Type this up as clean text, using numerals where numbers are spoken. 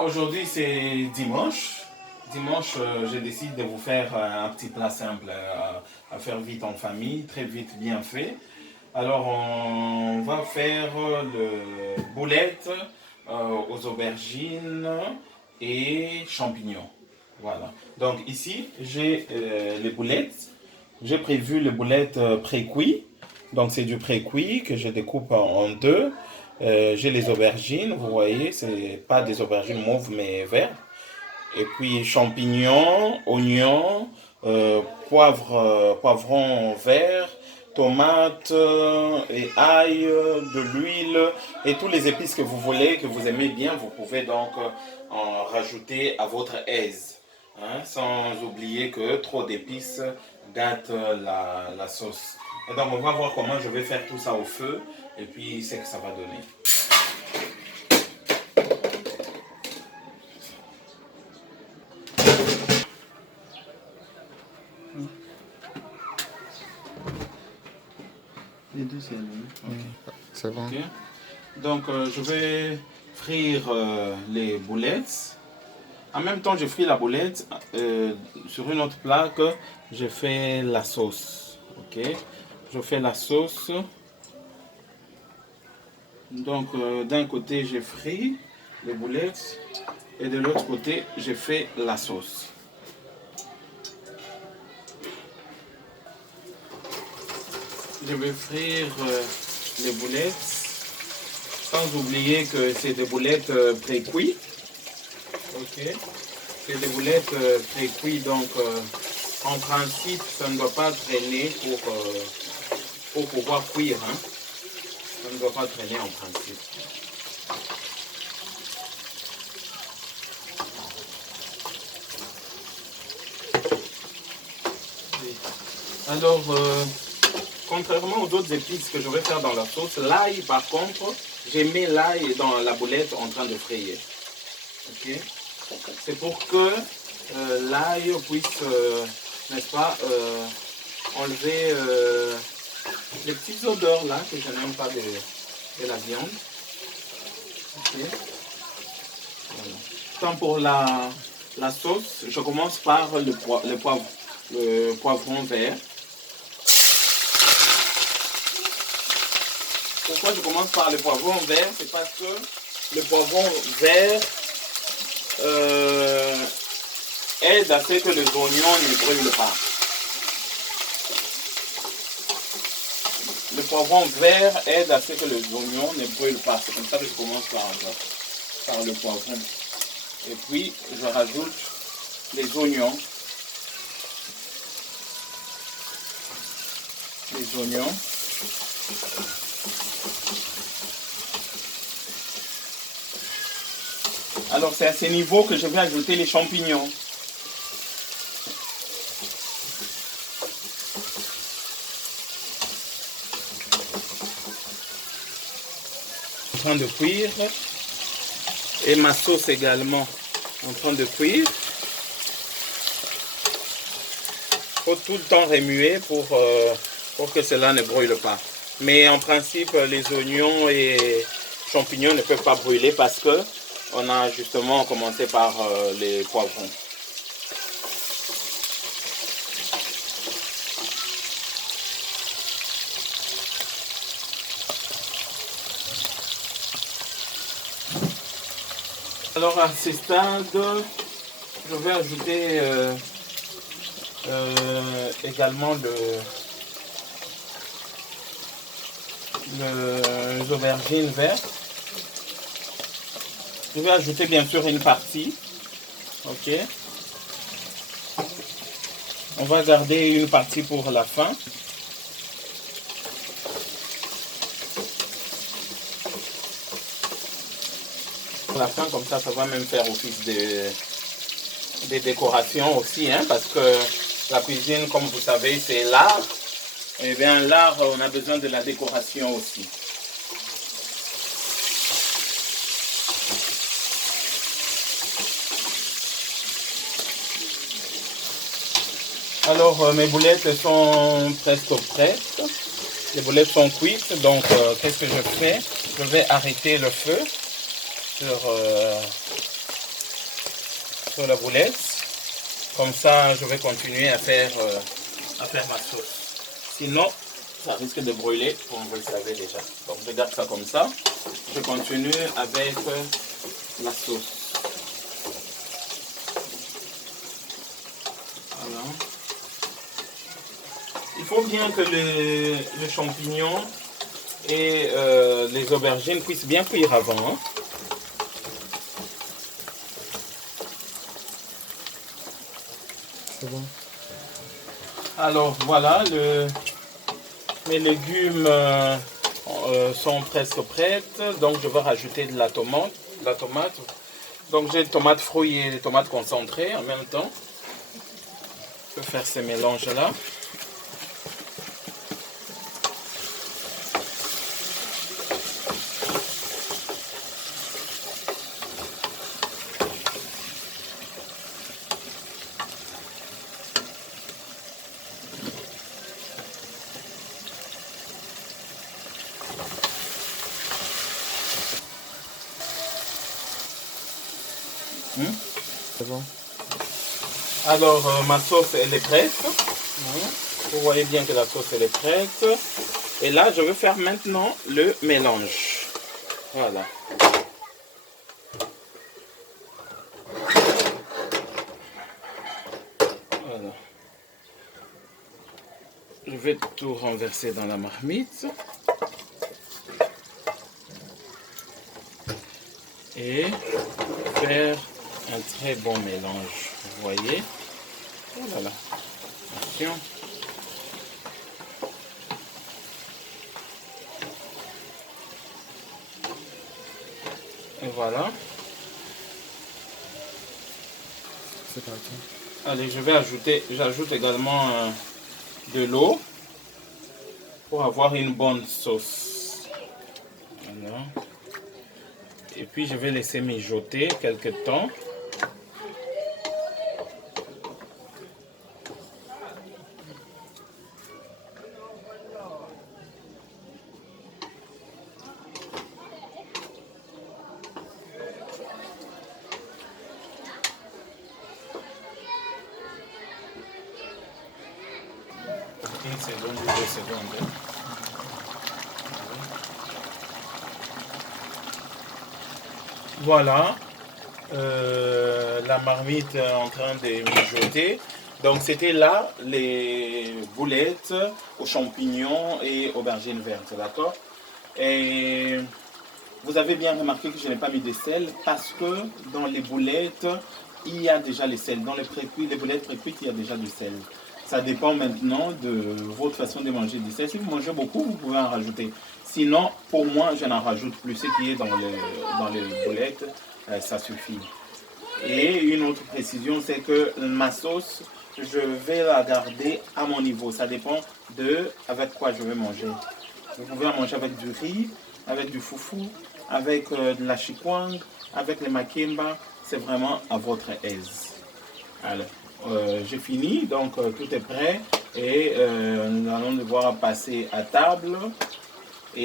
Aujourd'hui c'est dimanche. Dimanche, je décide de vous faire un petit plat simple à faire vite en famille, très vite, bien fait. Alors on va faire le boulette aux aubergines et champignons. Voilà. Donc ici j'ai les boulettes. J'ai prévu les boulettes pré-cuits. Donc c'est du pré-cuit que je découpe en deux. J'ai les aubergines, vous voyez, c'est pas des aubergines mauves mais vertes. Et puis champignons, oignons, poivrons verts, tomates et ail, de l'huile et tous les épices que vous voulez, que vous aimez bien, vous pouvez donc en rajouter à votre aise. Hein, sans oublier que trop d'épices gâtent la sauce. Et donc on va voir comment je vais faire tout ça au feu et puis c'est que ça va donner. Les deux, c'est bon. C'est bon. Okay. Donc je vais frire les boulettes. En même temps, je fris la boulette. Sur une autre plaque, je fais la sauce. Ok. Je fais la sauce. Donc d'un côté, je fris les boulettes et de l'autre côté, je fais la sauce. Je vais frire les boulettes, sans oublier que c'est des boulettes pré-cuites. Ok, c'est des boulettes pré-cuites, donc en principe, ça ne doit pas traîner pour pouvoir cuire. Hein. Ça ne doit pas traîner en principe. Alors, contrairement aux autres épices que je vais faire dans la sauce, l'ail par contre, j'ai mis l'ail dans la boulette en train de frayer. Okay. C'est pour que l'ail puisse, n'est-ce pas, enlever les petites odeurs là que je n'aime pas de la viande. Okay. Voilà. Tant pour la sauce, je commence par le poivron vert. Pourquoi je commence par le poivron vert? C'est parce que le poivron vert aide à ce que les oignons ne brûlent pas. Le poivron vert aide à ce que les oignons ne brûlent pas. C'est comme ça que je commence par le poivron. Et puis, je rajoute les oignons. Les oignons. Alors c'est à ce niveau que je vais ajouter les champignons. En train de cuire. Et ma sauce également en train de cuire. Il faut tout le temps remuer pour que cela ne brûle pas. Mais en principe, les oignons et champignons ne peuvent pas brûler parce que on a justement commencé par les poivrons. Alors à ce stade, je vais ajouter également les aubergines vertes. Je vais ajouter bien sûr une partie. Ok. On va garder une partie pour la fin. Pour la fin, comme ça va même faire office de décoration aussi, hein, parce que la cuisine, comme vous savez, c'est l'art. Et bien l'art, on a besoin de la décoration aussi. Alors mes boulettes sont presque prêtes. Les boulettes sont cuites, donc qu'est-ce que je fais? Je vais arrêter le feu sur la boulette. Comme ça, je vais continuer à faire ma sauce. Sinon, ça risque de brûler, comme vous le savez déjà. Donc, je garde ça comme ça. Je continue avec la sauce. Voilà. Il faut bien que le champignon et les aubergines puissent bien cuire avant. Hein. C'est bon. Alors voilà, mes légumes sont presque prêts. Donc je vais rajouter de la tomate. Donc j'ai des tomates fruits et des tomates concentrées en même temps. Je vais faire ces mélanges-là. C'est bon. Alors ma sauce elle est prête. Vous voyez bien que la sauce elle est prête. Et là je vais faire maintenant le mélange. Voilà. Voilà. Je vais tout renverser dans la marmite. Et faire un très bon mélange. Vous voyez? Voilà. Attention. Et voilà. C'est parti. Allez, j'ajoute également de l'eau pour avoir une bonne sauce. Voilà. Et puis je vais laisser mijoter quelques temps. Une seconde ou 2 secondes. Voilà, la marmite est en train de mijoter. Donc c'était là les boulettes aux champignons et aubergines vertes, d'accord? Et vous avez bien remarqué que je n'ai pas mis de sel parce que dans les boulettes, il y a déjà le sel. Dans les boulettes pré-cuites, il y a déjà du sel. Ça dépend maintenant de votre façon de manger du sel. Si vous mangez beaucoup, vous pouvez en rajouter. Sinon, pour moi, je n'en rajoute plus. Ce qui est dans les boulettes, ça suffit. Et une autre précision, c'est que ma sauce, je vais la garder à mon niveau. Ça dépend de avec quoi je vais manger. Vous pouvez en manger avec du riz, avec du foufou, avec de la chikwang, avec les makemba. C'est vraiment à votre aise. Alors, j'ai fini, donc tout est prêt et nous allons devoir passer à table